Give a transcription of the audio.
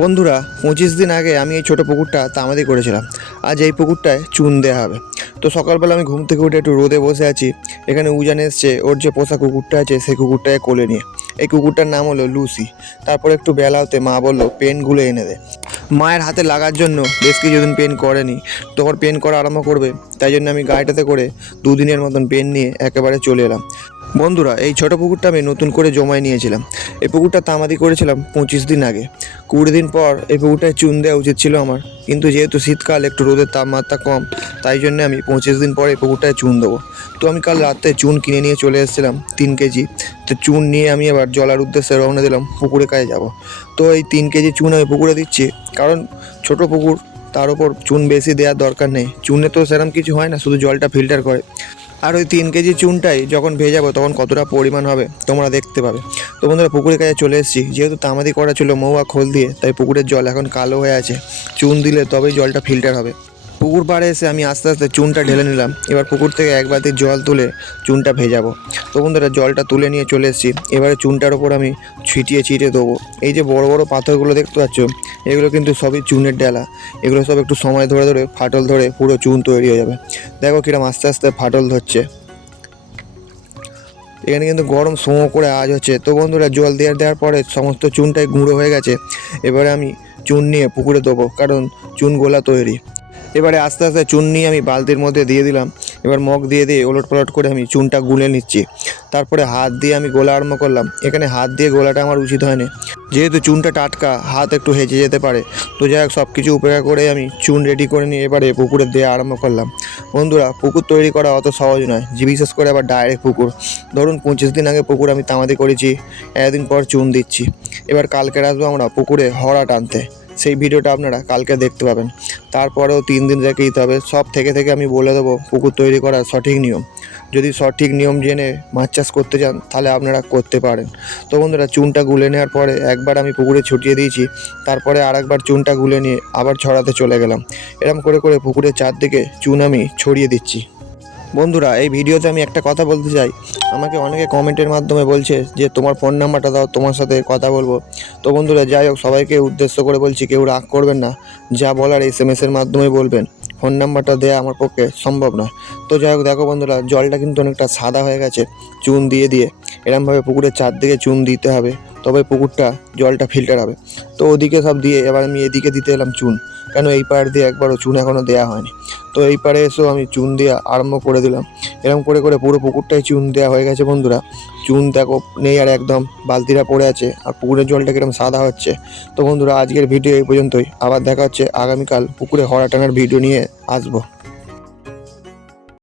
বন্ধুরা 25 দিন আগে আমি এই ছোটো পুকুরটা তামাদি করেছিলাম। আজ এই পুকুরটায় চুন দেওয়া হবে। তো সকালবেলা আমি ঘুম থেকে উঠে একটু রোদে বসে আছি। এখানে উজান এসছে ওর যে পোষা কুকুরটা আছে সেই কুকুরটাকে কোলে নিয়ে। এই কুকুরটার নাম হলো লুসি। তারপর একটু বেলা হতে মা বললো পেনগুলো এনে দে। মায়ের হাতে লাগার জন্য বেশ কিছুদিন পেন করেনি, তখন পেন করা আরম্ভ করবে, তাই জন্য আমি গাড়িটাতে করে 2 দিনের মতন পেন নিয়ে একেবারে চলে এলাম। বন্ধুরা এই ছোটো পুকুরটা আমি নতুন করে জমায় নিয়েছিলাম। এই পুকুরটা তামাদি করেছিলাম 25 দিন আগে। 20 দিন পর এই পুকুরটায় চুন দেওয়া উচিত ছিল আমার, কিন্তু যেহেতু শীতকাল একটু রোদের তাপমাত্রা কম, তাই জন্য আমি 25 দিন পরে এই পুকুরটায় চুন দেবো। তো আমি কাল রাতে চুন কিনে নিয়ে চলে এসেছিলাম 3 কেজি। তো চুন নিয়ে আমি এবার জলার উদ্দেশ্যে রওনা দিলাম, পুকুরে কাজে যাব। তো এই 3 কেজি চুন আমি পুকুরে দিচ্ছি, কারণ ছোট পুকুর, তার উপর চুন বেশি দেওয়ার দরকার নেই। চুনে তো সেরকম কিছু হয় না, শুধু জলটা ফিল্টার করে। আর ওই 3 কেজি চুনটাই যখন ভেজাবো তখন কতটা পরিমাণ হবে তোমরা দেখতে পাবে। তো বন্ধুরা পুকুরের কাছে চলে এসেছি। যেহেতু তামাদি করা ছিল মহুয়া খোল দিয়ে, তাই পুকুরের জল এখন কালো হয়ে আছে। চুন দিলে তবেই জলটা ফিল্টার হবে। পুকুর পাড়ে এসে আমি আস্তে আস্তে চুনটা ঢেলে নিলাম। এবার পুকুর থেকে এক বালতি জল তুলে চুনটা ভেজাবো। তো বন্ধুরা জলটা তুলে নিয়ে চলে এসেছি। এবারে চুনটার ওপর আমি ছিটিয়ে দেবো। এই যে বড় বড় পাথরগুলো দেখতে পাচ্ছ, এগুলো কিন্তু সবই চুনের ডালা। এগুলো সব একটু সময় ধরে ধরে ফাটল ধরে পুরো চুন তৈরি হয়ে যাবে। দেখো কিরম আস্তে আস্তে ফাটল ধরছে। এখানে কিন্তু গরম সমো করে আওয়াজ হচ্ছে। তো বন্ধুরা জল দেওয়ার পরে সমস্ত চুনটাই গুঁড়ো হয়ে গেছে। এবারে আমি চুন নিয়ে পুকুরে দেবো, কারণ চুন গোলা তৈরি। এবারে আস্তে আস্তে চুন নিয়ে আমি বালতির মধ্যে দিয়ে দিলাম। এবার মগ দিয়ে ওলট পালট করে আমি চুনটা গুলে নিচ্ছি। তারপরে হাত দিয়ে আমি গোলা আরম্ভ করলাম। এখানে হাত দিয়ে গোলাটা আমার উচিত হয়নি, যেহেতু চুনটা টাটকা, হাত একটু হেঁচে যেতে পারে। তো যাই হোক, সব কিছু উপেক্ষা করে আমি চুন রেডি করে নিয়ে এবারে পুকুরে দেওয়া আরম্ভ করলাম। বন্ধুরা পুকুর তৈরি করা অত সহজ নয়, যে বিশেষ করে আবার ডাইরেক্ট পুকুর। ধরুন 25 দিন আগে পুকুর আমি তামাদি করেছি, একদিন পর চুন দিচ্ছি। এবার কালকে আসবো আমরা পুকুরে হরা টানতে, সেই ভিডিওটা আপনারা কালকে দেখতে পাবেন। তারপরেও 3 দিন রেখে দিতে হবে। সব থেকে আমি বলে দেবো পুকুর তৈরি করার সঠিক নিয়ম। যদি সঠিক নিয়ম জেনে মাছ চাষ করতে চান তাহলে আপনারা করতে পারেন। তো বন্ধুরা চুনটা গুলে নেওয়ার পরে একবার আমি পুকুরে ছড়িয়ে দিয়েছি, তারপরে আরেকবার চুনটা গুলে নিয়ে আবার ছড়াতে চলে গেলাম। এরকম করে করে পুকুরের চারদিকে চুন আমি ছড়িয়ে দিচ্ছি। বন্ধুরা এই ভিডিওতে আমি একটা কথা বলতে চাই। আমাকে অনেকে কমেন্টের মাধ্যমে বলছে যে তোমার ফোন নাম্বারটা দাও, তোমার সাথে কথা বলবো। তো বন্ধুরা যাই হোক, সবাইকে উদ্দেশ্য করে বলছি কেউ রাগ করবেন না, যা বলার SMS-এর মাধ্যমে বলবেন। ফোন নাম্বারটা দেওয়া আমার পক্ষে সম্ভব নয়। তো যাই হোক দেখো বন্ধুরা, জলটা কিন্তু অনেকটা সাদা হয়ে গেছে চুন দিয়ে এরমভাবে পুকুরের চারদিকে চুন দিতে হবে, তবে পুকুরটা জলটা ফিল্টার হবে। তো ওদিকে সব দিয়ে এবার আমি এদিকে দিতে এলাম চুন, কেন এই পাড় দিয়ে একবারও চুন এখনও দেওয়া হয়নি। তো এই পাড়ে এসেও আমি চুন দেওয়া আরম্ভ করে দিলাম। এরকম করে করে পুরো পুকুরটাই চুন দেওয়া হয়ে গেছে। বন্ধুরা চুন দেখো নেই আর, একদম বালতিটা পড়ে আছে, আর পুকুরের জলটা কিরকম সাদা হচ্ছে। তো বন্ধুরা আজকের ভিডিও এই পর্যন্তই। আবার দেখা হচ্ছে আগামীকাল পুকুরে হরা টানার ভিডিও নিয়ে আসবো।